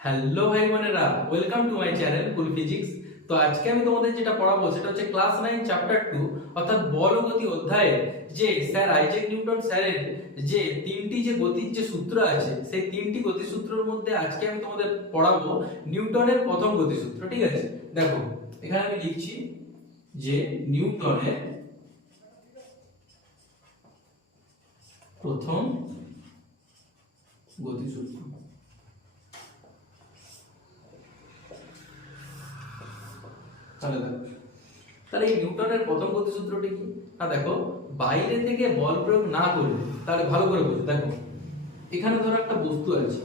Hello ভাই বোনেরা welcome to my channel cool physics তো আজকে আমি তোমাদের যেটা পড়াবো সেটা হচ্ছে ক্লাস নাইন চ্যাপ্টার টু অর্থাৎ বল গতি অধ্যায়ে যে স্যার আইজেক নিউটন স্যারের যে তিনটি যে গতির যে সূত্র আছে, সেই তিনটি গতিসূত্রের মধ্যে আজকে আমি তোমাদের পড়াবো নিউটনের প্রথম গতিসূত্র, ঠিক আছে? দেখো, এখানে আমি লিখছি যে নিউটনের প্রথম গতিসূত্র। তাহলে দেখো। তাহলে এই নিউটনের প্রথম গতিসূত্রটি কি? না, দেখো, বাইরে থেকে বল প্রয়োগ না করলে, তাহলে ভালো করে বুঝো। দেখো, এখানে ধরো একটা বস্তু আছে।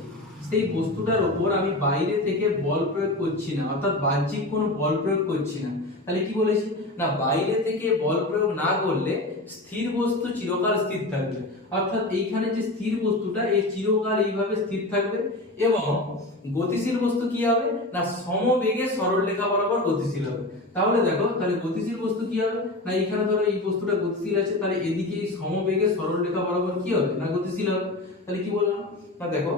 সেই বস্তুটার ওপর আমি বাইরে থেকে বল প্রয়োগ করছি না, অর্থাৎ বাহ্যিক কোনো বল প্রয়োগ করছি না। তাহলে কি বলেছি? না, বাইরে থেকে বল প্রয়োগ না করলে স্থির বস্তু চিরকাল স্থির থাকবে। অর্থাৎ এইখানে যে স্থির বস্তুটা, এই চিরকাল এইভাবে স্থির থাকবে এবং গতিশীল বস্তু কি হবে? না, সমবেগে সরলরেখা বরাবর গতিশীল হবে। তাহলে দেখো, তাহলে গতিশীল বস্তু কি হবে? না এখানে ধরো এই বস্তুটা গতিশীল আছে, তাহলে এদিকে এই সমবেগে সরলরেখা বরাবর কি হবে? না, গতিশীল হবে। তাহলে কি বললাম? না দেখো,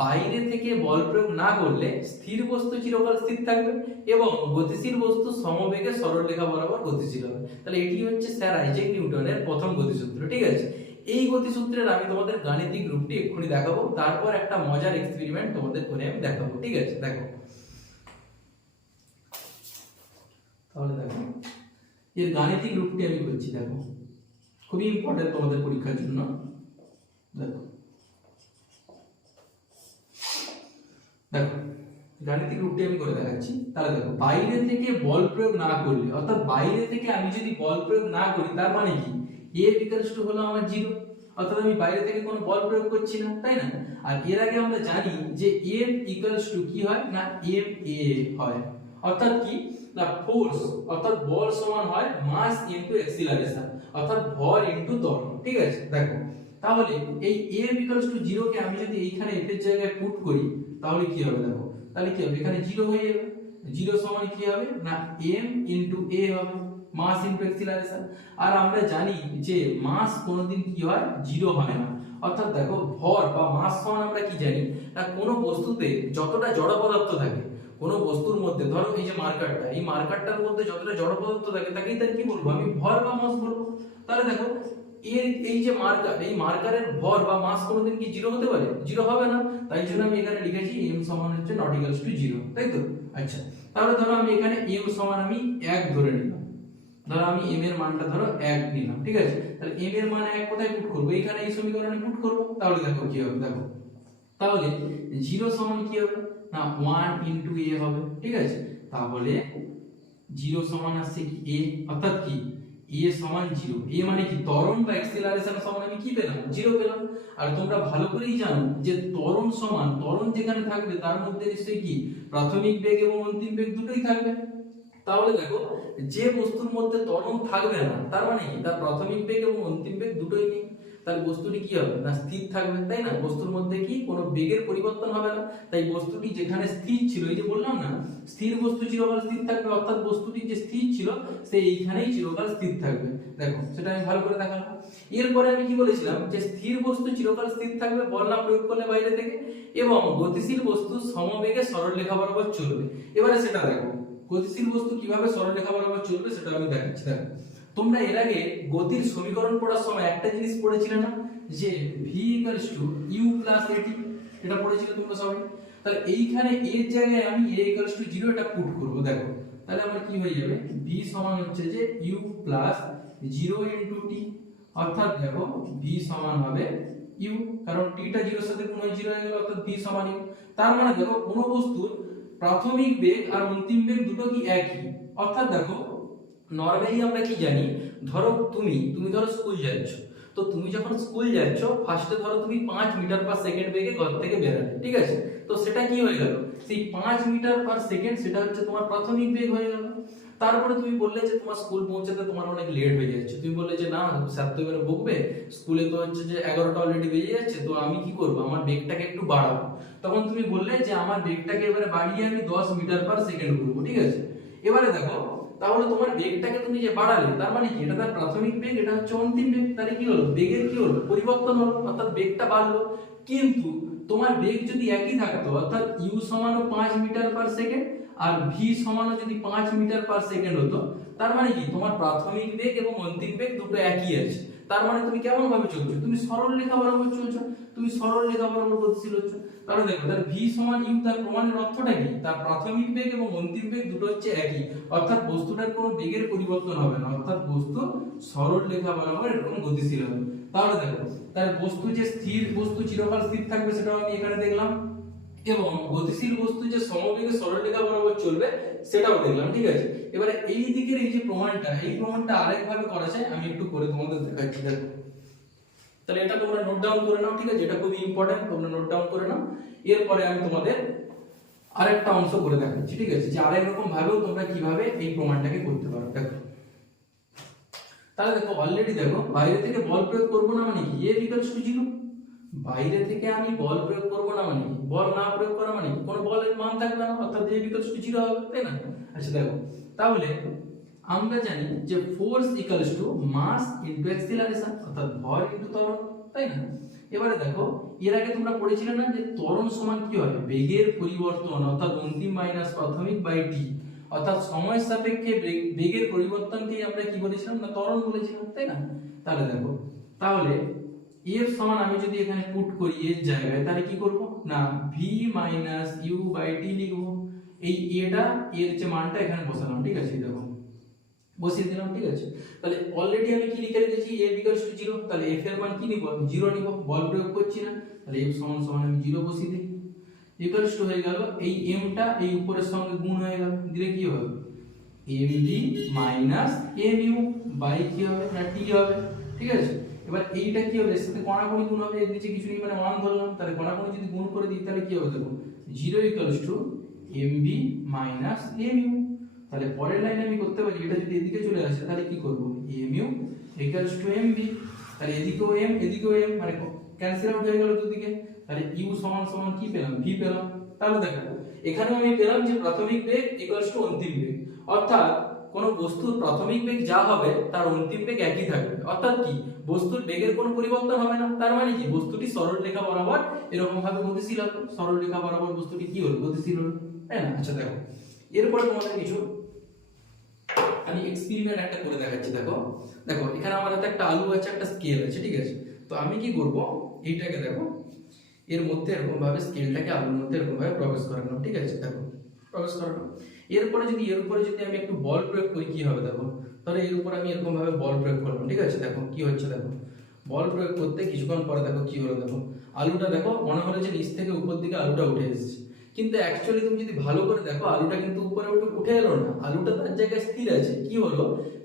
বাইরে থেকে বল প্রয়োগ না করলে স্থির বস্তু চিরকাল স্থির থাকবে এবং গতিশীল বস্তু সমবেগে সরলরেখা বরাবর গতিশীল হবে। তাহলে এটি হচ্ছে স্যার আইজেক নিউটনের প্রথম গতিসূত্র, ঠিক আছে? এই গতিসূত্রের আমি তোমাদের গাণিতিক রূপটি এক্ষুনি দেখাবো, তারপর একটা মজার এক্সপেরিমেন্ট তোমাদের করে আমি দেখাবো, ঠিক আছে? দেখো। তাহলে দেখো, এর গাণিতিক রূপটি আমি বলছি দেখো। খুবই ইম্পর্টেন্ট তোমাদের পরীক্ষার জন্য। দেখো। দেখো, গাণিতিক রূপটি আমি করে দেখাচ্ছি। তাহলে দেখো, বাইরে থেকে বল প্রয়োগ না করলে, অর্থাৎ বাইরে থেকে আমি যদি বল প্রয়োগ না করি, তার মানে কি? এ ইকুয়ালস টু হলো আমার জিরো অর্থাৎ আমি বাইরে থেকে কোনো বল প্রয়োগ করছি না, তাই না? আর এর আগে আমরা জানি যে এম ইকুয়ালস টু কি হয়? না এম এ হয়। অর্থাৎ কি? না ফোর্স অর্থাৎ বল সমান হয় মাস ইনটু অ্যাক্সিলারেশন অর্থাৎ ভর ইনটু ত্বরণ ঠিক আছে? দেখো, তাহলে এই এম ইকুয়ালস টু জিরো কে আমি যদি এইখানে এফ এর জায়গায় পুট করি তাহলে কি হবে দেখো? তাহলে কি হবে? এখানে জিরো হয়ে যাবে। জিরো সমান কি হবে? না এম ইনটু এ হবে। মাস ইনটু আর আমরা জানি যে মাস কোনোদিন কি হয়? জিরো হয় না। অর্থাৎ দেখো, ভর বা মাস সমান আমরা কি জানি? না, কোনো বস্তুতে যতটা জড় পদার্থ থাকে, কোনো বস্তুর মধ্যে, ধরো এই যে মার্কারটা এই মার্কারটার মধ্যে যতটা জড় পদার্থ থাকে, তাকেই তার কি বলব? আমি ভর বা মাস বলব। তাহলে দেখো এর, এই যে মার্কার এই মার্কারের ভর বা মাস কোনোদিন কি জিরো হতে পারে? জিরো হবে না। তাই জন্য আমি এখানে লিখেছি এম সমান হচ্ছে নট ইকুয়ালস টু জিরো তাই তো? আচ্ছা তাহলে ধরো আমি এখানে এম সমান আমি এক ধরে নিলাম। ধরো আমি এম এর মানটা ধরো এক নিলাম, ঠিক আছে? তাহলে এম এর মান এক কোথায় পুট করব? এখানে এই সমীকরণে পুট করব। তাহলে দেখো কি হবে, দেখো। তাহলে জিরো সমান কি হবে? না ওয়ান ইন্টু এ হবে, ঠিক আছে? তাহলে জিরো সমান আসছে কি? এ অর্থাৎ কি? এ সমান জিরো এ মানে কি? ত্বরণ বা অ্যাক্সিলারেশন সমান আমি কি পেলাম? জিরো পেলাম। আর তোমরা ভালো করেই জানো যে ত্বরণ সমান, ত্বরণ যেখানে থাকবে তার মধ্যে নিশ্চয়ই কি? প্রাথমিক বেগ এবং অন্তিম বেগ দুটোই থাকবে। তাহলে দেখো, যে বস্তুর মধ্যে ত্বরণ থাকবে না, তার মানে কি? তার প্রাথমিক বেগ এবং অন্তিম বেগ দুটোই নেই। তাহলে বস্তুটি কি হবে? না স্থির থাকবে, তাই না? বস্তুর মধ্যে কি? কোনো বেগের পরিবর্তন হবে না। তাই বস্তুটি যেখানে স্থির ছিল, এই যে বললাম না, স্থির বস্তু চিরকাল স্থির থাকবে, অর্থাৎ বস্তুটি যে স্থির ছিল, সে এইখানেই চিরকাল স্থির থাকবে। দেখো, সেটা আমি ভালো করে দেখালাম। এরপরে আমি কি বলেছিলাম? যে স্থির বস্তু চিরকাল স্থির থাকবে বল না প্রয়োগ করলে বাইরে থেকে, এবং গতিশীল বস্তু সমবেগে সরল সরলরেখা বরাবর চলবে। এবারে সেটা দেখো, গতিশীল বস্তু কীভাবে সরলরেখা বরাবর চলবে, সেটা আমি দেখাচ্ছি। দেখো তোমরা এর আগে গতির সমীকরণ পড়ার সময় একটা জিনিস পড়েছিলে না? যে V equals to U plus at এটা পড়েছিলে তোমরা সবাই? তাহলে এইখানে এর জায়গায় আমি এ ইকুয়ালস টু জিরো এটা পুট করব, দেখো। তাহলে আমার কি হয়ে যাবে? ভি সমান হচ্ছে যে U plus zero into T অর্থাৎ দেখো ভি সমান হবে ইউ কারণ টিটা জিরোর সাথে কোনো জিরো হয়ে গেল, অর্থাৎ ভি সমান ইউ তার মানে দেখো, কোনো বস্তুর প্রাথমিক বেগ আর অন্তিম বেগ দুটো কি একই? অর্থাৎ দেখো নর্মালি আমরা কি জানি? ধরো তুমি তুমি ধরো স্কুল যাচ্ছ। তো তুমি যখন স্কুল যাচ্ছ ফার্স্টে ধরো তুমি পাঁচ মিটার পার সেকেন্ড বেগে ঘর থেকে বেরালে, ঠিক আছে? তো সেটা কি হয়ে গেল? সেই পাঁচ মিটার পার সেকেন্ড সেটা হচ্ছে তোমার প্রাথমিক বেগ হয়ে গেল। তারপরে তুমি বললে যে তোমার স্কুল পৌঁছাতে তোমার অনেক লেট হয়ে যাচ্ছে। তুমি বললে যে না স্যার তো এবারে বকবে স্কুলে তো হচ্ছে যে এগারোটা অলরেডি বেজে যাচ্ছে, তো আমি কি করব? আমার বেগটাকে একটু বাড়াবো। তখন তুমি বললে যে আমার বেগটাকে এবারে বাড়িয়ে আমি দশ মিটার পার সেকেন্ড করব, ঠিক আছে? এবারে দেখো তাহলে তোমার বেগটাকে তুমি যে বাড়ালে, তার মানে কি? এটা তার প্রাথমিক বেগ, এটা হচ্ছে অন্তিম বেগ। তাহলে কি হলো? বেগের কি হলো? পরিবর্তন হলো, অর্থাৎ বেগটা বাড়লো। কিন্তু তোমার বেগ যদি একই থাকতো অর্থাৎ ইউ সমানও পাঁচ মিটার পার সেকেন্ড আর ভি সমানও যদি পাঁচ মিটার পার সেকেন্ড হতো, তার মানে কি? তোমার প্রাথমিক বেগ এবং অন্তিম বেগ দুটো একই আছে। তার মানে তুমি কেমন ভাবে চলছো? তুমি সরল রেখা বরাবর চলছো, তুমি সরল রেখা বরাবর গতিশীল হচ্ছো। তাহলে দেখো তার ভি সমান ইউ, তার প্রমাণের অর্থটা কি? তার প্রাথমিক বেগ এবং অন্তিম বেগ দুটো হচ্ছে একই। অর্থাৎ বস্তুটার কোনো বেগের পরিবর্তন হবে না। অর্থাৎ বস্তু সরল রেখা বরাবর এরকম গতিশীল হবে। তাহলে দেখো তার বস্তু যে স্থির, বস্তু চিরকাল স্থির থাকবে সেটাও আমি এখানে দেখলাম। এবং গতিশীল বস্তু যে সমবেগে সরলরেখা বরাবর চলবে সেটাও দেখলাম, ঠিক আছে? এবারে এই দিকের এই যে প্রমাণটা, এই প্রমাণটা আরেকভাবে করা যায় আমি একটু করে তোমাদের দেখাচ্ছি, দেখো। তাহলে এটা তোমরা নোট ডাউন করে নাও, ঠিক আছে? এটা খুবই ইম্পর্টেন্ট তোমরা নোট ডাউন করে নাও। এরপরে আমি তোমাদের আরেকটা অংশ করে দেখাচ্ছি, ঠিক আছে? যে আরেক রকম ভাবেও তোমরা কীভাবে এই প্রমাণটাকে করতে পারো, দেখো। তাহলে দেখো অলরেডি দেখো, বাইরে থেকে বল প্রয়োগ করব না মানে কি? এ ইকুয়ালস টু বাইরে থেকে আমি বল প্রয়োগ করব না মানে বল না প্রয়োগ করা মানে কোনো বলের মান থাকবে না, অর্থাৎ এ ইকুয়ালস টু জিরো হবে, তাই না? আচ্ছা দেখো। তাহলে আমরা জানি যে force equals to mass into acceleration অর্থাৎ ভর ইনটু ত্বরণ, তাই না? এবারে দেখো, এর আগে তোমরা পড়েছিলে না যে ত্বরণ সমান কি হয়? বেগের পরিবর্তন, অর্থাৎ অন্তিম মাইনাস প্রাথমিক বাই টি অর্থাৎ সময় সাপেক্ষে বেগের পরিবর্তনকেই আমরা কি বলেছিলাম না? ত্বরণ বলেছিলাম, তাই না? তাহলে দেখো, তাহলে এর সমান আমি যদি এখানে পুট করি এর জায়গায়, তাহলে কি করব? না V minus U by T লিখব। এই এটা এর যে মানটা এখানে বসালাম, ঠিক আছে? দেখো, বসিয়ে দিলাম, ঠিক আছে? তাহলে অলরেডি আমি কি লিখে রেখেছি? এ বিকল্প টু জিরো তাহলে এফ এর মান কি নিব? জিরো নিব, বল প্রয়োগ করছি না। তাহলে এফ সমান সমান আমি জিরো বসিয়ে দিই। ইকুয়ালস টু হয়ে গেল, এই এমটা এই উপরের সঙ্গে গুণ হয়ে গেল। দিলে কি হবে? M D minus M U by কি হবে? না টি হবে, ঠিক আছে? এবার এইটা কি হবে? এর সাথে কণাকণি গুণ হবে, এর নিচে কিছু নেই মানে মান ধরলাম। তাহলে কণাকণি যদি গুণ করে দিই, তাহলে কি হবে দেখো zero equals to M B minus M U তাহলে পরের লাইনে আমি করতে পারি, এটা যদি এদিকে চলে আসে, তাহলে কি করব? M U to M B তাহলে এদিকেও এম এদিকেও এম মানে ক্যান্সেল আউট হয়ে গেল দুদিকে। তাহলে ইউ সমান সমান কি পেলাম? ভি পেলাম। তাহলে দেখো এখানে আমি পেলাম যে প্রাথমিক বেগ ইকুয়ালস টু অন্তিম বেগ। অর্থাৎ কোন বস্তুর প্রাথমিক বেগ যা হবে, তার অন্তিম বেগ একই থাকবে। অর্থাৎ কি? বস্তুর বেগের কোনো পরিবর্তন হবে না। তার মানে কি? বস্তুটি সরল রেখা বরাবর এরকম ভাবে গতিশীল হবে। সরল রেখা বরাবর বস্তুটি কি হলো? গতিশীল হলো। তাই না? আচ্ছা দেখো। এরপরে তোমাদের কিছু আমি এক্সপেরিমেন্ট একটা করে দেখাচ্ছি, দেখো। দেখো, এখানে আমার হাতে একটা আলু আছে, একটা স্কেল আছে, ঠিক আছে? তো আমি কি করব? এইটাকে দেখো। এর মধ্যে এরকম ভাবে স্কেলটাকে আলুর মধ্যে এরকম ভাবে প্রবেশ করানো, ঠিক আছে? দেখো, প্রবেশ করালাম এরপরে যদি এর উপরে যদি আমি একটু বল প্রয়োগ করি, কি হবে দেখো তাহলে এর উপর আমি এরকম ভাবে বল প্রয়োগ করলাম, ঠিক আছে? দেখো কি হচ্ছে দেখো বল প্রয়োগ করতে কিছুক্ষণ পরে দেখো কি হলো দেখো আলুটা দেখো, মনে হলো যে নিচ থেকে উপর দিকে আলুটা উঠে এসেছে। কিন্তু অ্যাকচুয়ালি তুমি যদি ভালো করে দেখো, আলুটা কিন্তু উপরে উঠে উঠে এলো না। আলুটা তার জায়গায় স্থির আছে। কি হলো?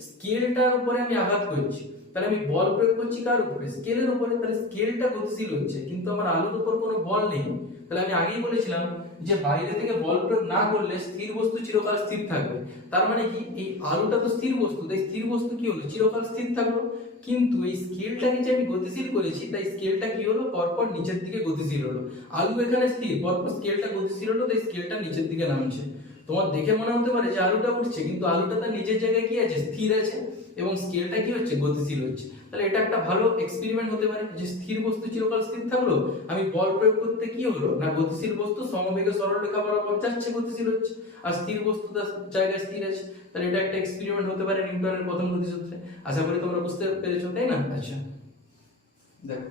স্কেলটার উপরে আমি আঘাত করছি। তাহলে আমি বল প্রয়োগ করছি কার উপরে? স্কেলের উপরে। তাহলে স্কেলটা গতিশীল হচ্ছে, কিন্তু আমার আলুর উপর কোনো বল নেই। তাহলে আমি আগেই বলেছিলাম যে বাইরে থেকে বল প্রয়োগ না করলে স্থির বস্তু চিরকাল স্থির থাকবে। তার মানে কি? এই আলুটা তো স্থির বস্তু, তাই স্থির বস্তু কি হলো? চিরকাল স্থির থাকল। কিন্তু এই স্কেলটাকে যে আমি গতিশীল করেছি, তাই স্কেলটা কি হলো? পরপর নিচের দিকে গতিশীল হলো। আলু এখানে স্থির, পরপর স্কেলটা গতিশীল হলো, তাই স্কেলটা নিচের দিকে নামছে। তোমার দেখে মনে হতে পারে যে আলুটা উঠছে, কিন্তু আলুটা তার নিজের জায়গায় কি আছে? স্থির আছে। এবং স্কেলটা কি হচ্ছে? গতিশীল হচ্ছে। তাহলে এটা একটা ভালো এক্সপেরিমেন্ট হতে পারে যে স্থির বস্তু চিরকাল স্থির থাকল আমি বল প্রয়োগ করতে কি হলো? না গতিশীল বস্তু সমবেগে সরলরেখা বরাবর যাচ্ছে গতিশীল হচ্ছে। আর স্থির বস্তু তার জায়গায় স্থির আছে। তাহলে এটা একটা এক্সপেরিমেন্ট হতে পারে নিউটনের প্রথম গতিসূত্রে। আশা করি তোমরা বুঝতে পেরেছ তাই না? আচ্ছা। দেখো।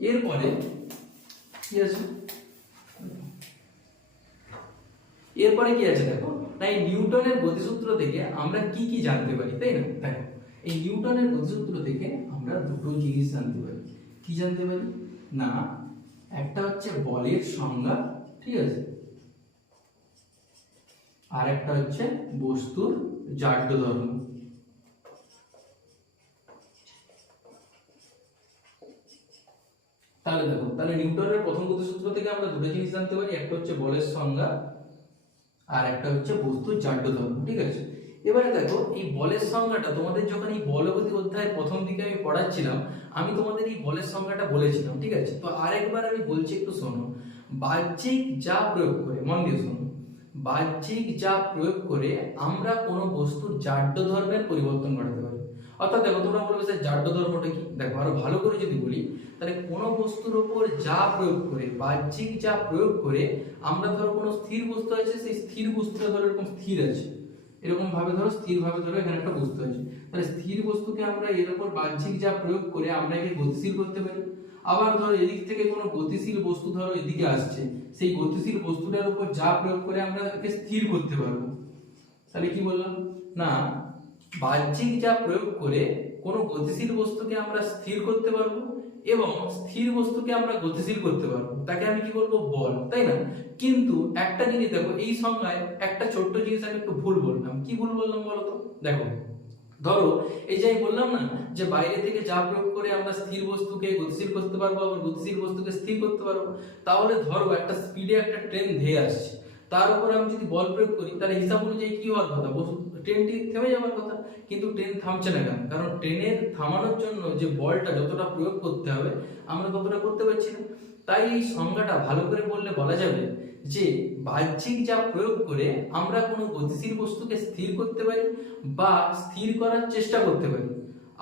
এরপরে কি আছে? এরপরে কি আছে দেখো? এই নিউটনের গতিসূত্র থেকে আমরা কি কি জানতে পারি, তাই না? দেখো, এই নিউটনের গতিসূত্র থেকে আমরা দুটো জিনিস জানতে পারি। কি জানতে পারি? না, একটা হচ্ছে বলের সংজ্ঞা, ঠিক আছে? আর একটা হচ্ছে বস্তুর জাড্য ধর্ম তাহলে দেখো, তাহলে নিউটনের প্রথম গতিসূত্র থেকে আমরা দুটো জিনিস জানতে পারি, একটা হচ্ছে বলের সংজ্ঞা আর একটা হচ্ছে বস্তুর জাড্য ধর্ম ঠিক আছে? এবারে দেখো, এই বলের সংজ্ঞাটা, তোমাদের যখন এই বলগতি অধ্যায়ের প্রথম দিকে আমি পড়াচ্ছিলাম, আমি তোমাদের এই বলের সংজ্ঞাটা বলেছিলাম, ঠিক আছে? তো আরেকবার আমি বলছি একটু শোনো। বাহ্যিক যা প্রয়োগ করে, মন দিয়ে শোনো। বাহ্যিক যা প্রয়োগ করে আমরা কোনো বস্তুর জাড্য ধর্মের পরিবর্তন ঘটাতে পারি। অর্থাৎ দেখো, তোমরা বলবে, স্যার জাড্য ধর্মটা কি? দেখো, আরও ভালো করে যদি বলি, তাহলে কোনো বস্তুর ওপর যা প্রয়োগ করে, বাহ্যিক যা প্রয়োগ করে, আমরা ধরো কোনো স্থির বস্তু আছে, সেই স্থির বস্তুটা ধরো এরকম স্থির আছে। এরকম ভাবে ধরো স্থির ভাবে ধরো এখানে একটা বস্তু আছে। তাহলে স্থির বস্তুকে আমরা এর উপর বাহ্যিক যা প্রয়োগ করে, আমরা একে গতিশীল করতে পারি। আবার ধরো, এদিক থেকে কোনো গতিশীল বস্তু ধরো এদিকে আসছে, সেই গতিশীল বস্তুটার উপর যা প্রয়োগ করে, আমরা একে স্থির করতে পারব। তাহলে কি বললাম? না বাহ্যিক যা প্রয়োগ করে কোনো গতিশীল বস্তুকে আমরা স্থির করতে পারব এবং স্থির বস্তুকে আমরা গতিশীল করতে পারব। তাকে আমি কি বলব? বল, তাই না? কিন্তু একটা জিনিস দেখো, এই সংজ্ঞায় একটা ছোট্ট জিনিস আমি একটু ভুল বললাম। কি ভুল বললাম বলো তো? দেখো, ধরো, এই যে আমি বললাম না যে বাইরে থেকে যা প্রয়োগ করে আমরা স্থির বস্তুকে গতিশীল করতে পারব আবার গতিশীল বস্তুকে স্থির করতে পারব, তাহলে ধরো একটা স্পিডে একটা ট্রেন ধেয়ে আসছে। তার উপর আমি যদি বল প্রয়োগ করি, তাহলে হিসাব অনুযায়ী কি হওয়ার কথা? ট্রেনটি থেমে যাওয়ার কথা, কিন্তু ট্রেন থামছে না কেন? কারণ ট্রেনের থামানোর জন্য যে বলটা যতটা প্রয়োগ করতে হবে, আমরা ততটা করতে পারছি না। তাই এই সংজ্ঞাটা ভালো করে বললে বলা যাবে যে, বাহ্যিক যা প্রয়োগ করে আমরা কোনো গতিশীল বস্তুকে স্থির করতে পারি বা স্থির করার চেষ্টা করতে পারি।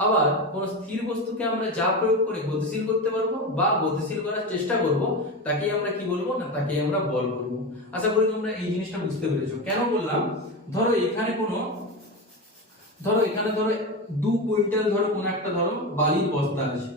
আবার কোন স্থির বস্তুকে আমরা যা প্রয়োগ করে গতিশীল করতে পারব বা গতিশীল করার চেষ্টা করব তাকে আমরা কি বলব না তাকে আমরা বল বলব। আশা করি তোমরা এই জিনিসটা বুঝতে পেরেছ। কেন বললাম? ধরো এখানে কোনো, ধরো এখানে ধরো দু কুইন্টাল ধরো কোন একটা ধরো বালির বস্তা আছে।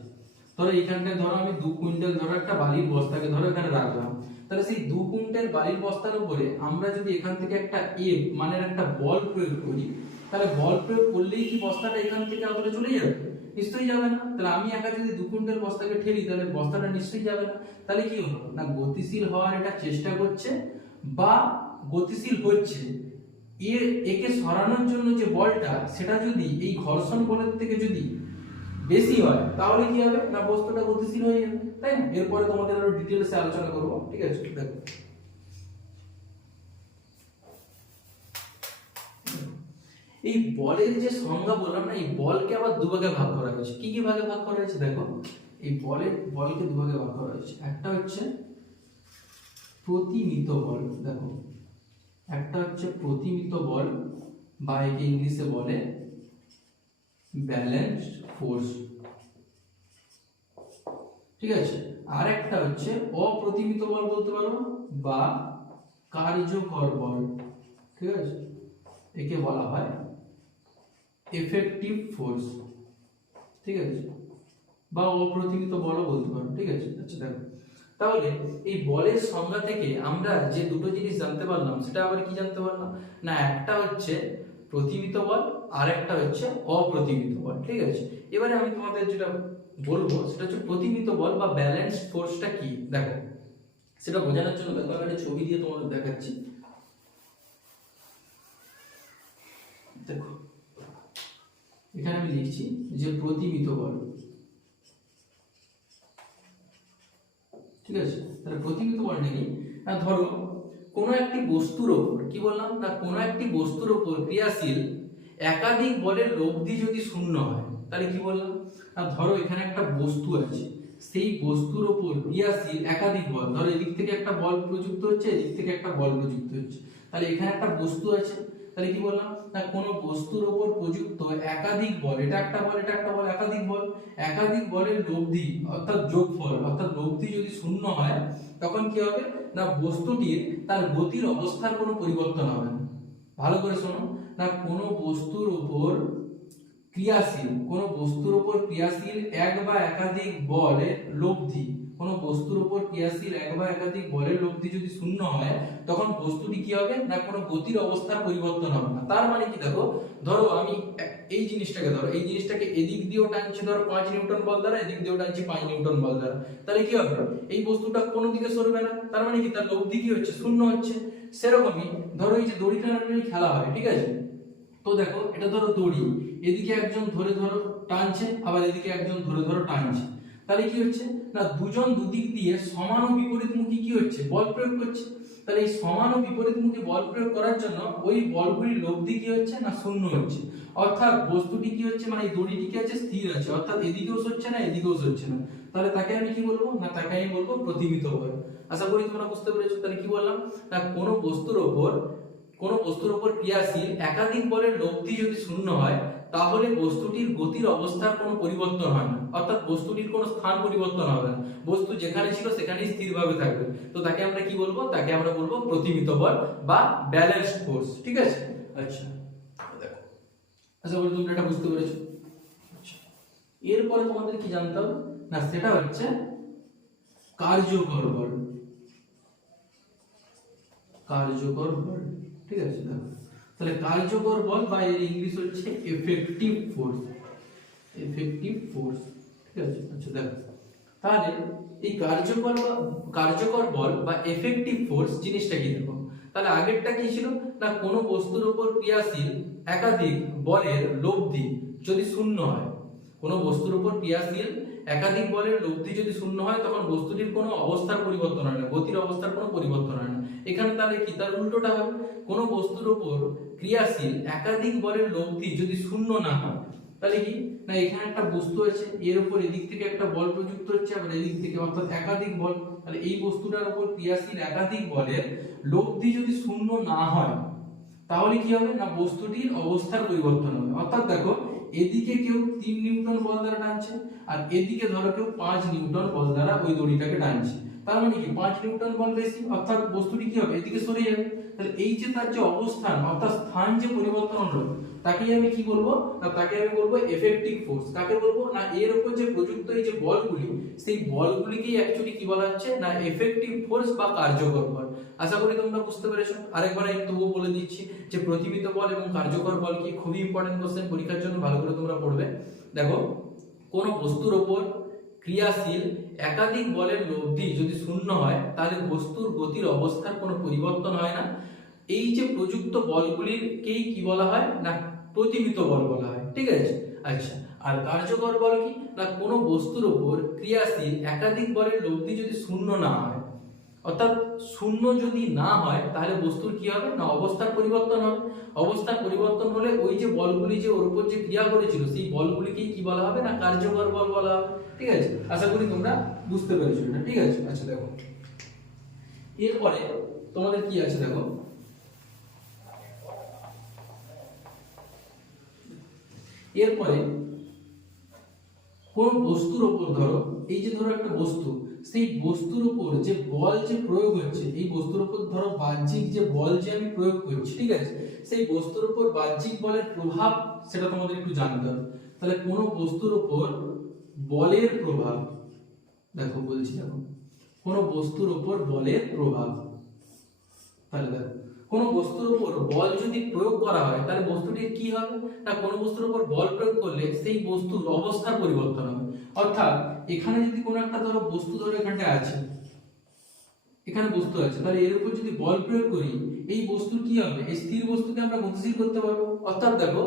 ধরো এইখানটায় ধরো আমি দু কুইন্টাল ধরো একটা বালির বস্তাকে ধরো এখানে রাখলাম। তাহলে সেই দু কুইন্টাল বালির বস্তার উপরে আমরা যদি এখান থেকে একটা এ মানে একটা বল প্রয়োগ করি, তাহলে বল প্রয়োগ করলেই কি বস্তাটা এখান থেকে অতটা চলে যাবে? নিশ্চয়ই যাবে না। তাহলে আমি একা যদি দু কুইন্টাল বস্তাকে ঠেলি, তাহলে বস্তাটা নিশ্চয়ই যাবে না। তাহলে কি হলো? না, গতিশীল হওয়ার এটা চেষ্টা করছে বা গতিশীল হচ্ছে। এর একে সরানোর জন্য যে বলটা সেটা যদি এই ঘর্ষণ বলের থেকে যদি বেশি হয় তাহলে কি হবে? না বস্তুটা গতিশীল হয়ে যাবে তাই না? এরপরে তোমাদের আরও ডিটেলসে আলোচনা করব ঠিক আছে? দেখো এই বলের যে সংজ্ঞা বললাম না এই বলকে আবার দুভাগে ভাগ করা হয়েছে। কি কি ভাগে ভাগ করা হয়েছে দেখো? এই বলের বলকে দুভাগে ভাগ করা হয়েছে। একটা হচ্ছে প্রতিমিত বল দেখো। একটা হচ্ছে প্রতিমিত বল, বা একে ইংলিশে বলে ব্যালেন্স ফোর্স ঠিক আছে? আর একটা হচ্ছে অপ্রতিমিত বল বলতে পারো, বা কার্যকর বল। ঠিক আছে? একে বলা হয় এফেক্টিভ ফোর্স ঠিক আছে? বা অপ্রতিমিত বলও বলতে পারো। ঠিক আছে? আচ্ছা দেখো। তাহলে এই বলের সংজ্ঞা থেকে আমরা যে দুটো জিনিস জানতে পারলাম, সেটা আবার কি জানতে পারলাম? না, একটা হচ্ছে প্রতিমিত বল, আর একটা হচ্ছে অপ্রতিমিত বল, ঠিক আছে? এবারে আমি তোমাদের যেটা বলব, সেটা হচ্ছে প্রতিমিত বল বা ব্যালেন্স ফোর্সটা কি? দেখো, সেটা বোঝানোর জন্য দেখো আমি একটা ছবি দিয়ে তোমাদের দেখাচ্ছি। দেখো, এখানে আমি লিখছি যে প্রতিমিত বল। ঠিক আছে? তাহলে প্রতিমিত বলটা কি? না ধরো, কোনো একটি বস্তুর ওপর, কি বললাম? না, কোনো একটি বস্তুর ওপর ক্রিয়াশীল একাধিক বলের লব্ধি যদি শূন্য হয়, তাহলে কি বললাম? না ধরো, এখানে একটা বস্তু আছে, সেই বস্তুর ওপর ক্রিয়াশীল একাধিক বল, ধরো, এদিক থেকে একটা বল প্রযুক্ত হচ্ছে, এদিক থেকে একটা বল প্রযুক্ত হচ্ছে, তাহলে এখানে একটা বস্তু আছে তাহলে কি বললাম? না, কোনো বস্তুর উপর প্রযুক্ত একাধিক বল, এটা একটা বল, এটা একটা বল, একাধিক বল, একাধিক বলের লব্ধি, অর্থাৎ যোগফল, অর্থাৎ লব্ধি যদি শূন্য হয়, তখন কি হবে? না, বস্তুটির তার গতির অবস্থার কোনো পরিবর্তন হবে না। ভালো করে শোনো। না, কোনো বস্তুর উপর ক্রিয়াশীল, কোনো বস্তুর উপর ক্রিয়াশীল এক বা একাধিক বলের লব্ধি কোনো বস্তুর উপর ক্রিয়াশীল এক বা একাধিক বলের লব্ধি যদি শূন্য হয়, তখন বস্তুটি কি হবে? না, কোনো গতির অবস্থার পরিবর্তন হবে না। তার মানে কি দেখো, ধরো আমি এই জিনিসটাকে ধরো, এই জিনিসটাকে এদিক দিয়েও টানছি, ধরো পাঁচ নিউটন বল দ্বারা, এদিক দিয়েও টানছি পাঁচ নিউটন বল দ্বারা। তাহলে কি হবে? এই বস্তুটা কোনো দিকে সরবে না। তার মানে কি? তার লব্ধি কি হচ্ছে? শূন্য হচ্ছে। সেরকমই ধরো এই যে দড়ি টানাটানি খেলা হয়, ঠিক আছে? তো দেখো, এটা ধরো দড়ি। এদিকে একজন ধরে ধরো টানছে, আবার এদিকে একজন ধরে ধরো টানছে। তাহলে কি হচ্ছে? না, দুজন দুদিক দিয়ে সমান ও বিপরীতমুখী কি হচ্ছে? বল প্রয়োগ করছে। তাহলে এই সমান ও বিপরীতমুখী বল প্রয়োগ করার জন্য ওই বলগুলির লব্ধি কি হচ্ছে? না, শূন্য হচ্ছে। অর্থাৎ বস্তুটি কি হচ্ছে? মানে এই দড়িটি কি আছে? স্থির আছে। অর্থাৎ এদিকেও সরছে না, এদিকেও সরছে না। তাহলে তাকে আমি কি বলব? না, তাকে আমি বলব প্রতিমিত বল। আশা করি তোমরা বুঝতে পেরেছ। তাহলে কি বললাম? না, কোনো বস্তুর ওপর, কোনো বস্তুর ওপর ক্রিয়াশীল একাধিক বলের লব্ধি যদি শূন্য হয় তাহলে বস্তুটির গতির অবস্থার কোনো পরিবর্তন হয় না। অর্থাৎ বস্তুটির কোনো স্থান পরিবর্তন হবে না। বস্তু যেখানে ছিল সেখানেই স্থিরভাবে থাকবে। তো তাকে আমরা কি বলব? তাকে আমরা বলব প্রতিমিত বল বা ব্যালেন্সড ফোর্স ঠিক আছে? আচ্ছা। দেখো। করি তোমরা এটা বুঝতে পেরেছ। আচ্ছা। এরপরে তোমাদের কি জানতে হবে? না সেটা হচ্ছে কার্যকর বল। কার্যকর বল ঠিক আছে? দেখো। তাহলে কার্যকর বল বা এর ইংলিশ হচ্ছে এফেক্টিভ ফোর্স এফেক্টিভ ফোর্স ঠিক আছে? আচ্ছা দেখো। তাহলে এই কার্যকর কার্যকর বল বা এফেক্টিভ ফোর্স জিনিসটা কি দেখো? তাহলে আগেরটা কি ছিল? না, কোনো বস্তুর উপর ক্রিয়াশীল একাধিক বলের লব্ধি যদি শূন্য হয়, কোনো বস্তুর উপর ক্রিয়াশীল একাধিক বলের লব্ধি যদি শূন্য হয়, তখন বস্তুটির কোনো অবস্থার পরিবর্তন হয় না, গতির অবস্থার কোনো পরিবর্তন হয় না। এখানে তাহলে কি? তার উল্টোটা হবে। কোনো বস্তুর উপর ক্রিয়াশীল, একাধিক বলের লব্ধি যদি শূন্য না হয়, তাহলে কি? না, এখানে একটা বস্তু আছে, এর উপর এদিক থেকে একটা বল প্রযুক্ত হচ্ছে, আবার এদিক থেকে অর্থাৎ একাধিক বল। তাহলে এই বস্তুটার উপর ক্রিয়াশীল, একাধিক বলের লব্ধি যদি শূন্য না হয়, তাহলে কি হবে? না, বস্তুটির অবস্থার পরিবর্তন হবে। অর্থাৎ দেখো, এদিকে কেউ তিন নিউটন বল দ্বারা টানছে, আর এদিকে ধরো কেউ পাঁচ নিউটন বল দ্বারা ওই দড়িটাকে টানছে। তার মানে কি? পাঁচ নিউটন বল বেশি, অর্থাৎ বস্তুটি কি হবে? এদিকে সরে যাবে। তাহলে এই যে তার যে অবস্থান, অর্থাৎ স্থান যে পরিবর্তন হলো, তাকেই আমি কি বলব? তাকে আমি বলব এফেক্টিভ ফোর্স কাকে বলব? না, এর উপর যে প্রযুক্ত এই যে বলগুলি, সেই বলগুলিকেই অ্যাকচুয়ালি কি বলা হচ্ছে? না এফেক্টিভ ফোর্স বা কার্যকর বল। আশা করি তোমরা বুঝতে পেরেছ। আরেকবার আমি তবুও বলে দিচ্ছি যে প্রতিমিত বল এবং কার্যকর বল কি খুবই ইম্পর্টেন্ট কোশ্চেন পরীক্ষার জন্য ভালো করে তোমরা পড়বে। দেখো, কোন বস্তুর ওপর ক্রিয়াশীল একাধিক বলের লব্ধি যদি শূন্য হয়, তাহলে বস্তুর গতির অবস্থার কোনো পরিবর্তন হয় না। এই যে প্রযুক্ত বলগুলিরকেই কি বলা হয়? না, প্রতিমিত বল বলা হয়। ঠিক আছে? আচ্ছা আর কার্যকর বল কি? না, কোনো বস্তুর ওপর ক্রিয়াশীল একাধিক বলের লব্ধি যদি শূন্য না হয়, অর্থাৎ শূন্য যদি না হয়, তাহলে বস্তুর কি হবে? না, অবস্থার পরিবর্তন হবে। অবস্থার পরিবর্তন হলে ওই যে বলগুলি যে ওর উপর যে ক্রিয়া করেছিল, সেই বলগুলিকেই কি বলা হবে? না, কার্যকর বল বলা হবে। ঠিক আছে? আশা করি তোমরা বুঝতে পেরেছ না ঠিক আছে? আচ্ছা দেখো। এরপরে তোমাদের কি আছে দেখো? এরপরে কোন বস্তুর উপর ধরো, এই যে ধরো একটা বস্তু, সেই বস্তুর উপর যে বল যে প্রয়োগ হচ্ছে, এই বস্তুর উপর ধরো বাহ্যিক যে বল যে আমি প্রয়োগ করছি, ঠিক আছে? সেই বস্তুর উপর বাহ্যিক বলের প্রভাব সেটা তোমাদের একটু জানতে হবে। তাহলে কোন বস্তুর উপর বলের প্রভাব, দেখো বলছি দেখো, কোন বস্তুর উপর বলের প্রভাব, তাহলে দেখো। কোনো বস্তুর উপর বল যদি প্রয়োগ করা হয়, তাহলে বস্তুটির কি হবে? না, কোনো বস্তুর উপর বল প্রয়োগ করলে সেই বস্তুর অবস্থার পরিবর্তন হবে। অর্থাৎ, এখানে যদি কোনো একটা ধরো বস্তু ধরো এখানটায় আছে, এখানে বস্তু আছে, তাহলে এর উপর যদি বল প্রয়োগ করি, এই বস্তুর কি হবে? এই স্থির বস্তুকে আমরা গতিশীল করতে পারব। অর্থাৎ দেখো,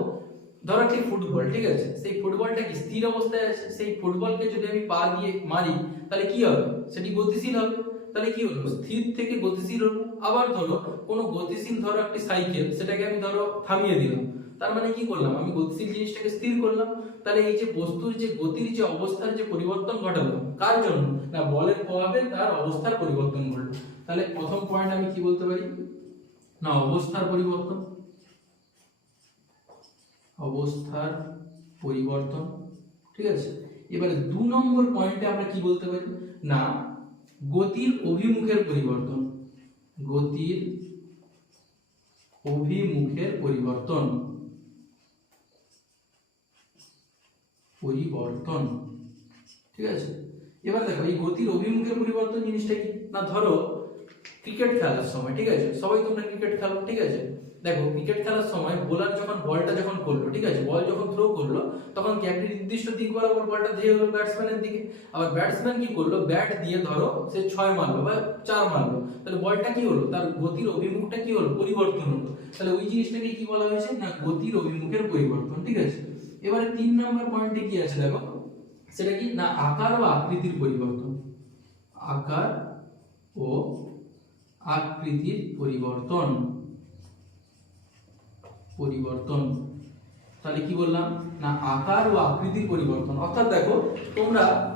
ধরো একটি ফুটবল, ঠিক আছে? সেই ফুটবলটা কি স্থির অবস্থায় আছে? সেই ফুটবলকে যদি আমি পা দিয়ে মারি, তাহলে কি হবে? সেটি গতিশীল হবে। তাহলে কি হলো? স্থির থেকে গতিশীল হলো। আবার ধরো, কোনো গতিশীল ধরো একটি সাইকেল সেটাকে আমি ধরো থামিয়ে দিলাম। তার মানে কি করলাম? আমি গতিশীল জিনিসটাকে স্থির করলাম। তাহলে এই যে বস্তুর যে গতির যে অবস্থার যে পরিবর্তন ঘটালো কার জন্য? না, বলের প্রভাবে তার অবস্থার পরিবর্তন ঘটলো। তাহলে প্রথম পয়েন্ট আমি কি বলতে পারি? না, অবস্থার পরিবর্তন। অবস্থার পরিবর্তন। ঠিক আছে? এবারে দু নম্বর পয়েন্টে আমরা কি বলতে পারি? না গতির অভিমুখের পরিবর্তন। গতির অভিমুখের পরিবর্তন। পরিবর্তন। ঠিক আছে? এবার দেখো, এই গতির অভিমুখের পরিবর্তন জিনিসটা কি? না ধরো, ক্রিকেট খেলার সময়, ঠিক আছে? সবাই তোমরা ক্রিকেট খেলো, ঠিক আছে? দেখো ক্রিকেট খেলার সময় বোলার যখন বলটা যখন করল, ঠিক আছে? বল যখন থ্রো করল, তখন কি নির্দিষ্ট দিক বরাবর বলটা ধেয়ে হলো ব্যাটসম্যানের দিকে? আবার ব্যাটসম্যান কি করল? ব্যাট দিয়ে ধরো, সে ছয় মারলো বা চার মারলো। তাহলে বলটা কি হলো? তার গতির অভিমুখটা কি হলো? পরিবর্তন হলো। তাহলে ওই জিনিসটাকে কি বলা হয়েছে? না, গতির অভিমুখের পরিবর্তন, ঠিক আছে? এবারে তিন নম্বর পয়েন্টে কি আছে দেখো? সেটা কি? না, আকার ও আকৃতির পরিবর্তন। আকার ও আকৃতির পরিবর্তন। পরিবর্তন। তাহলে কি বললাম? না আকার ও আকৃতির পরিবর্তন। অর্থাৎ দেখো তোমরা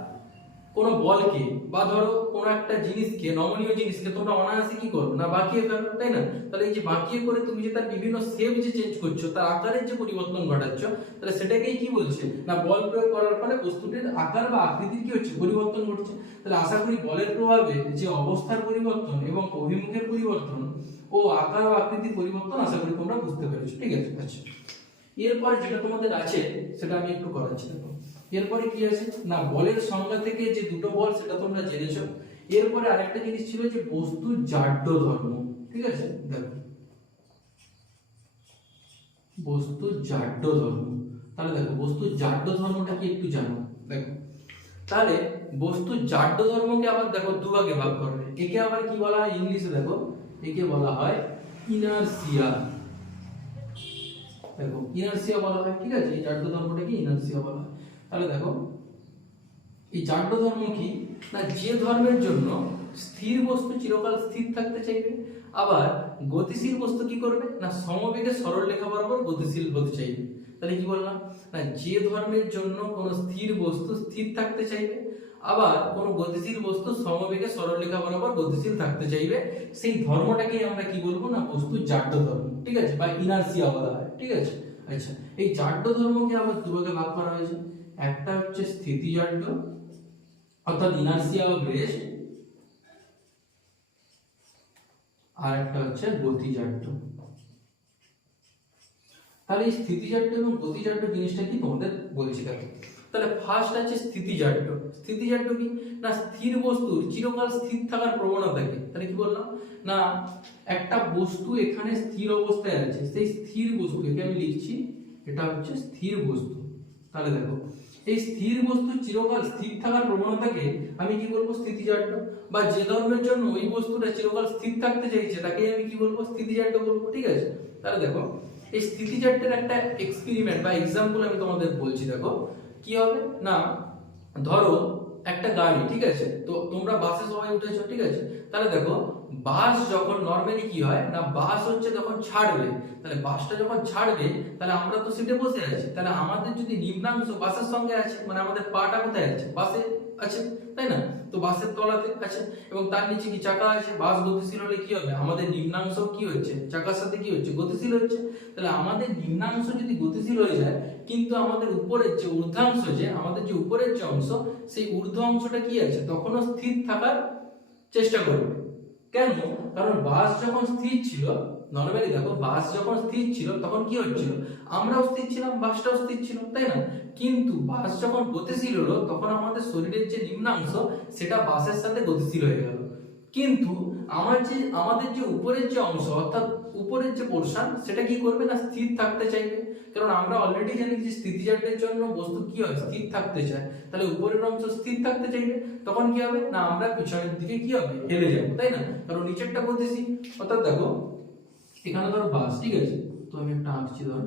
কোনো বলকে বা ধরো কোনো একটা জিনিসকে, নমনীয় জিনিসকে তোমরা অনায়াসে কি করো না বাঁকিয়ে ফেলো, তাই না? তাহলে এই যে বাঁকিয়ে করে তুমি যে তার বিভিন্ন শেপ যে চেঞ্জ করছ, তার আকারের যে পরিবর্তন ঘটাচ্ছ, তাহলে সেটাকেই কি বলছে? না বল প্রয়োগ করার ফলে বস্তুটির আকার বা আকৃতির কি হচ্ছে? পরিবর্তন ঘটছে। তাহলে আশা করি বলের প্রভাবে যে অবস্থার পরিবর্তন এবং অভিমুখের পরিবর্তন ও আকার ও আকৃতির পরিবর্তন আশা করি তোমরা বুঝতে পেরেছ। ঠিক আছে? আচ্ছা। এরপর যেটা তোমাদের আছে, সেটা আমি একটু করাচ্ছি। দেখো এরপরে কি আছে? না, বলের সংজ্ঞা থেকে যে দুটো বল, সেটা তোমরা জেনেছো। এরপরে আরেকটা জিনিস ছিল যে বস্তু জাড্য ধর্ম। ঠিক আছে? দেখো। বস্তু জাড্য ধর্ম। তাহলে দেখো, বস্তুর জাড্য ধর্মটা কি একটু জানো? দেখো। তাহলে বস্তুর জাড্য ধর্মকে আবার দেখো দুভাগে ভাগ করা হয়। একে আবার কি বলা হয়? ইংলিশে দেখো, একে বলা হয় ইনারসিয়া দেখো ইনার্সিয়া বলা হয়। ঠিক আছে? এই জাড্য ধর্মটাকে ইনার্সিয়া বলা হয়। তাহলে দেখো, এই জাড্য ধর্ম কি? না, যে ধর্মের জন্য স্থির বস্তু চিরকাল স্থির থাকতে চাইবে, আবার গতিশীল বস্তু কি করবে? না, সমবেগে সরল লেখা বরাবর গতিশীল হতে চাইবে। তাহলে কি বললাম? না, যে ধর্মের জন্য কোনো স্থির বস্তু স্থির থাকতে চাইবে, আবার কোনো গতিশীল বস্তু সমবেগে সরল রেখা বরাবর গতিশীল থাকতে চাইবে, সেই ধর্মটাকে আমরা কি বলব? না, বস্তু জাড্য ধর্ম। ঠিক আছে? বা ইনার্সিয়া বলা হয়। ঠিক আছে? আচ্ছা এই জাড্য ধর্মকে আবার দুভাগে ভাগ করা হয়েছে। একটা হচ্ছে স্থিতিজাড্য অর্থাৎ ইনার্সিয়া অফ রেস্ট আর একটা হচ্ছে গতিজাড্য তাহলে এই স্থিতিজাড্য এবং গতিজাড্য জিনিসটা কি তোমাদের বলছি দেখো। তাহলে ফার্স্ট আছে স্থিতিজাড্য স্থিতিজাড্য কি? না, স্থির বস্তুর, চিরকাল স্থির থাকার প্রবণতা প্রবণতাকে তাহলে কি বললাম? না, একটা বস্তু এখানে স্থির অবস্থায় আছে, সেই স্থির বস্তুকে আমি লিখছি, এটা হচ্ছে স্থির বস্তু। তাহলে দেখো এই স্থির বস্তু চিরকাল স্থির থাকার প্রবণতাকে আমি কি বলব স্থিতিজাড্য বা যে ধর্মের জন্য ওই বস্তুটা চিরকাল স্থির থাকতে চাইছে তাকে আমি কি বলব স্থিতিজাড্য বলব? ঠিক আছে? তাহলে দেখো, এই স্থিতিজাড্যের একটা এক্সপেরিমেন্ট বা এক্সাম্পল আমি তোমাদের বলছি, দেখো, কি হবে? না, ধরো একটা গাড়ি, ঠিক আছে? তো তোমরা বাসে সবাই উঠেছো, ঠিক আছে? তাহলে দেখো বাস যখন নর্মালি কি হয়, না, বাস হচ্ছে যখন ছাড়বে, তাহলে বাসটা যখন ছাড়বে, তাহলে আমরা তো সিটে বসে আছি, তাহলে আমাদের যদি নিম্নাংশ বাসের সঙ্গে আছে মানে আমাদের পাটা কোথায় আছে? বাসে আছে, তাই না? তো বাসের তলাতে আছে, এবং তার নিচে কি চাকা আছে? বাস গতিশীল হলে কি হবে? আমাদের নিম্নাংশ কি হচ্ছে? চাকার সাথে কি হচ্ছে? গতিশীল হচ্ছে। তাহলে আমাদের নিম্নাংশ যদি গতিশীল হয়ে যায়, কিন্তু আমাদের উপরের যে ঊর্ধ্বাংশ যে, আমাদের যে উপরের যে অংশ, সেই ঊর্ধ্ব অংশটা কি আছে? তখনও স্থির থাকার চেষ্টা করবে। কেন? কারণ বাস যখন স্থির ছিল নর্মালি দেখো, বাস যখন স্থির ছিল, তখন কি হচ্ছিল? আমরাও স্থির ছিলাম, বাসটাও স্থির ছিল, তাই না? কিন্তু বাস যখন গতিশীল হলো, তখন আমাদের শরীরের যে নিম্নাংশ, সেটা বাসের সাথে গতিশীল হয়ে গেল। কিন্তু আমার যে, আমাদের যে উপরের যে অংশ, অর্থাৎ উপরের যে পোর্শন সেটা কি করবে না স্থির থাকতে চাইবে? কারণ আমরা অলরেডি জানি যে স্থিতিজাড্যের জন্য বস্তু কি হয়? স্থির থাকতে চায়। তাহলে উপরের অংশ স্থির থাকতে চাইবে? তখন কি হবে? না, আমরা পিছনের দিকে কি হবে? হেলে যাব, তাই না? কারণ নিচেরটা গতিশীল অর্থাৎ দেখো, এখানে ধরো বাস, ঠিক আছে? তো আমি একটা আঁকছি, ধর।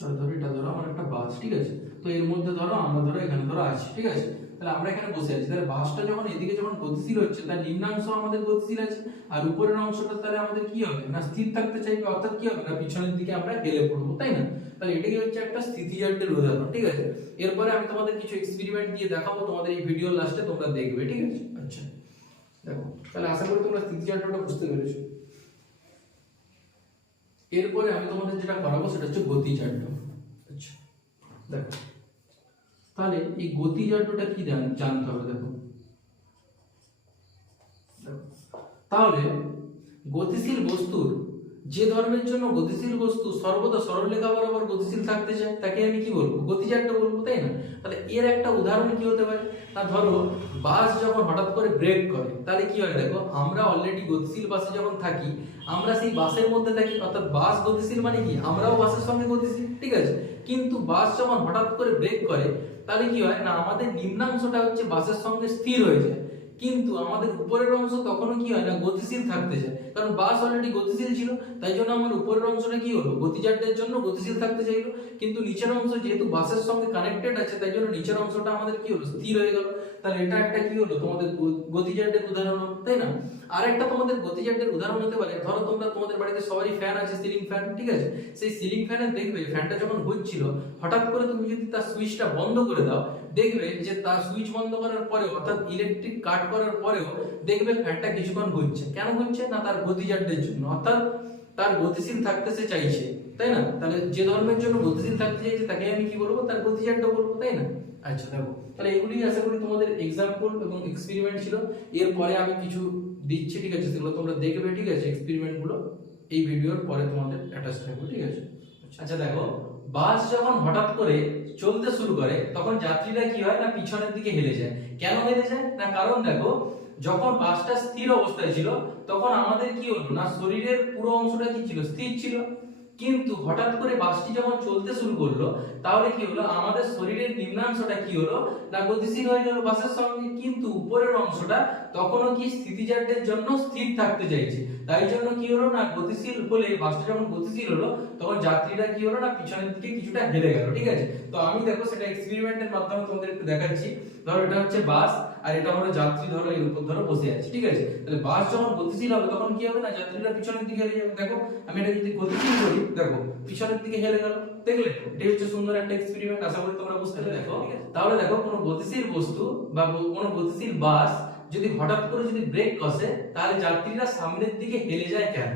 ধরো এটা ধরো আমার একটা বাস, ঠিক আছে? তো এর মধ্যে ধরো, আমরা ধরো এখানে ধরো আছি, ঠিক আছে? তাহলে আমরা এখানে বসে আছি। তাহলে বাসটা যখন এদিকে যখন গতিশীল হচ্ছে, তার নিম্নাংশ আমাদের গতিশীল আছে, আর উপরের অংশটা তাহলে আমাদের কি হবে? না স্থির থাকতে চাইবে, অর্থাৎ কি হবে? না পিছনের দিকে আমরা হেলে পড়ব, তাই না? তাহলে এটাই হচ্ছে একটা স্থিতিজাড্যের উদাহরণ, ঠিক আছে? এরপরে আমি তোমাদের কিছু এক্সপেরিমেন্ট দিয়ে দেখাবো, তোমাদের এই ভিডিও লাস্টে তোমরা দেখবে, ঠিক আছে? আচ্ছা দেখো, তাহলে আশা করি তোমরা স্থিতিজাড্যটা বুঝতে পেরেছ। এরপরে আমি তোমাদের যেটা করাবো, সেটা হচ্ছে গতিজাড্য আচ্ছা দেখো। তাহলে এই গতিজাড্যটা কি জান- জানতে হবে দেখো। তাহলে গতিশীল বস্তুর যে ধর্মের জন্য গতিশীল বস্তু সর্বদা সরলরেখা বরাবর গতিশীল থাকতে চায়, তাকে আমি কি বলব? গতিজাড্য বলব, তাই না? তাহলে এর একটা উদাহরণ কি হতে পারে? না, ধরো, বাস যখন হঠাৎ করে ব্রেক করে, তাহলে কি হয় দেখো, আমরা অলরেডি গতিশীল বাসে যখন থাকি, আমরা সেই বাসের মধ্যে থাকি, অর্থাৎ বাস গতিশীল মানে কি? আমরাও বাসের সঙ্গে গতিশীল, ঠিক আছে? কিন্তু বাস যখন হঠাৎ করে ব্রেক করে, তাহলে কি হয়? না, আমাদের নিম্নাংশটা হচ্ছে বাসের সঙ্গে স্থির হয়ে যায়। কিন্তু আমাদের উপরের অংশ তখনও কি হয় না, গতিশীল থাকতে চায়। কারণ বাস অলরেডি গতিশীল ছিল, তাই জন্য আমার উপরের অংশটা কি হলো? গতিজাড্যের জন্য গতিশীল থাকতে চাইলো। কিন্তু নিচের অংশ যেহেতু বাসের সঙ্গে কানেক্টেড আছে, তাই জন্য নিচের অংশটা আমাদের কি হলো? স্থির হয়ে গেল। তাহলে এটা একটা কি হলো? তোমাদের গ- উদাহরণ, তাই না? আর একটা তোমাদের গতিজাড্যের উদাহরণ হতে পারে। ধরো তোমরা তোমাদের বাড়িতে সবারই ফ্যান আছে সিলিং ফ্যান ঠিক আছে? সেই সিলিং ফ্যানে দেখবে ফ্যানটা যখন ঘুরছিল হঠাৎ করে তুমি যদি তার সুইচটা বন্ধ করে দাও দেখবে যে তার সুইচ বন্ধ করার পরেও, অর্থাৎ ইলেকট্রিক কাট করার পরেও দেখবে ফ্যানটা কিছুক্ষণ ঘুরছে। কেন ঘুরছে? না তার গতিজাড্যের জন্য। অর্থাৎ তার গতিশীল থাকতে সে চাইছে, তাই না? তাহলে যে ধর্মের জন্য গতিশীল থাকতে চাইছে, তাকে আমি কি বলব? তার গতিজাড্য বলব, তাই না? আচ্ছা দেখো। তাহলে এগুলি আশা করি তোমাদের এক্সাম্পল এবং এক্সপেরিমেন্ট ছিল। এরপরে আমি কিছু দিচ্ছি, ঠিক আছে? সেগুলো তোমরা দেখবে, ঠিক আছে? এক্সপেরিমেন্টগুলো এই ভিডিওর পরে তোমাদের অ্যাটাচ থাকবে ঠিক আছে? আচ্ছা দেখো। বাস যখন হঠাৎ করে চলতে শুরু করে, তখন যাত্রীরা কি হয় না পিছনের দিকে হেলে যায়? কেন হেলে যায়? না কারণ দেখো, যখন বাসটা স্থির অবস্থায় ছিল, তখন আমাদের কি হলো না? শরীরের পুরো অংশটা কি ছিল? স্থির ছিল। কিন্তু হঠাৎ করে বাসটি যখন চলতে শুরু করল, তাহলে কি হলো? আমাদের শরীরের নিম্নাংশটা কি হলো? না, গতিশীল হয়ে গেল বাসের সঙ্গে, কিন্তু উপরের অংশটা তখনও কি স্থিতিজাড্যের জন্য স্থির থাকতে চাইছে। তাই জন্য কি হলো না, গতিশীল হলে বাসটা যখন গতিশীল হলো, তখন যাত্রীরা কি হলো না, পিছনের দিকে কিছুটা হেলে গেল, ঠিক আছে? তো আমি দেখো সেটা এক্সপেরিমেন্টের মাধ্যমে তোমাদের একটু দেখাচ্ছি। ধরো এটা হচ্ছে বাস আর এটা হলো যাত্রী ধরো এর উপর ধরো বসে আছে ঠিক আছে? তাহলে বাস যখন গতিশীল হবে তখন কি হবে না? যাত্রীরা পিছনের দিকে হেলে যাবে। দেখো আমি এটা যদি গতিশীল করি দেখো পিছনের দিকে হেলে গেল দেখলে? এটা হচ্ছে সুন্দর একটা এক্সপেরিমেন্ট আশা করি তোমরা বুঝতে দেখো তাহলে দেখো কোনো গতিশীল বস্তু বা কোনো গতিশীল বাস যদি হঠাৎ করে যদি ব্রেক কষে তাহলে যাত্রীরা সামনের দিকে হেলে যায় কেন?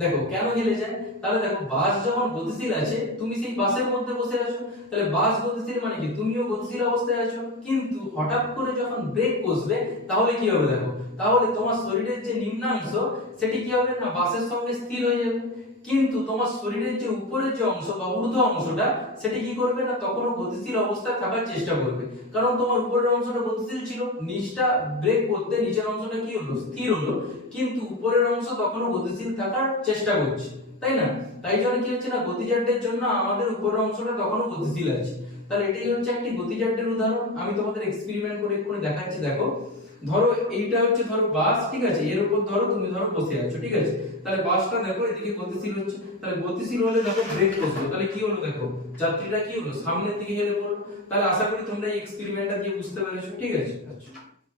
দেখো কেন হেলে যায়? তাহলে দেখো, বাস যখন গতিশীল আছে, তুমি সেই বাসের মধ্যে বসে আছো। তাহলে বাস গতিশীল মানে কি? তুমিও গতিশীল অবস্থায় আছো। কিন্তু হঠাৎ করে যখন ব্রেক কষবে, তাহলে কি হবে দেখো? তাহলে তোমার শরীরের যে নিম্নাংশ, সেটি কি হবে না? বাসের সঙ্গে স্থির হয়ে যাবে। কিন্তু তোমার শরীরের যে উপরের যে অংশ বা ঊর্ধ্ব অংশটা, সেটি কি করবে না? তখনও গতিশীল অবস্থায় থাকার চেষ্টা করবে। কারণ তোমার উপরের অংশটা গতিশীল ছিল, নিচটা ব্রেক করতে নিচের অংশটা কি হলো? স্থির হলো। কিন্তু উপরের অংশ তখনও গতিশীল থাকার চেষ্টা করছে। তাই না? তাই জন্য কি হচ্ছে না গতিজাড্যের জন্য আমাদের উপরের অংশটা তখনও গতিশীল আছে। তাহলে এটাই হচ্ছে একটি গতিজাড্যের উদাহরণ। আমি তোমাদের এক্সপেরিমেন্ট করে এক্ষুনি দেখাচ্ছি, দেখো। ধরো এইটা হচ্ছে, ধরো বাস ঠিক আছে? এর উপর ধরো, তুমি ধরো বসে আছো, ঠিক আছে? তাহলে বাসটা দেখো, এদিকে গতিশীল হচ্ছে। তাহলে গতিশীল হলে দেখো ব্রেক বসল। তাহলে কি হলো দেখো? যাত্রীরা কি হলো? সামনের দিকে হেলে পড়ল। তাহলে আশা করি তোমরা এই এক্সপেরিমেন্টটা দিয়ে বুঝতে পেরেছ, ঠিক আছে? আচ্ছা।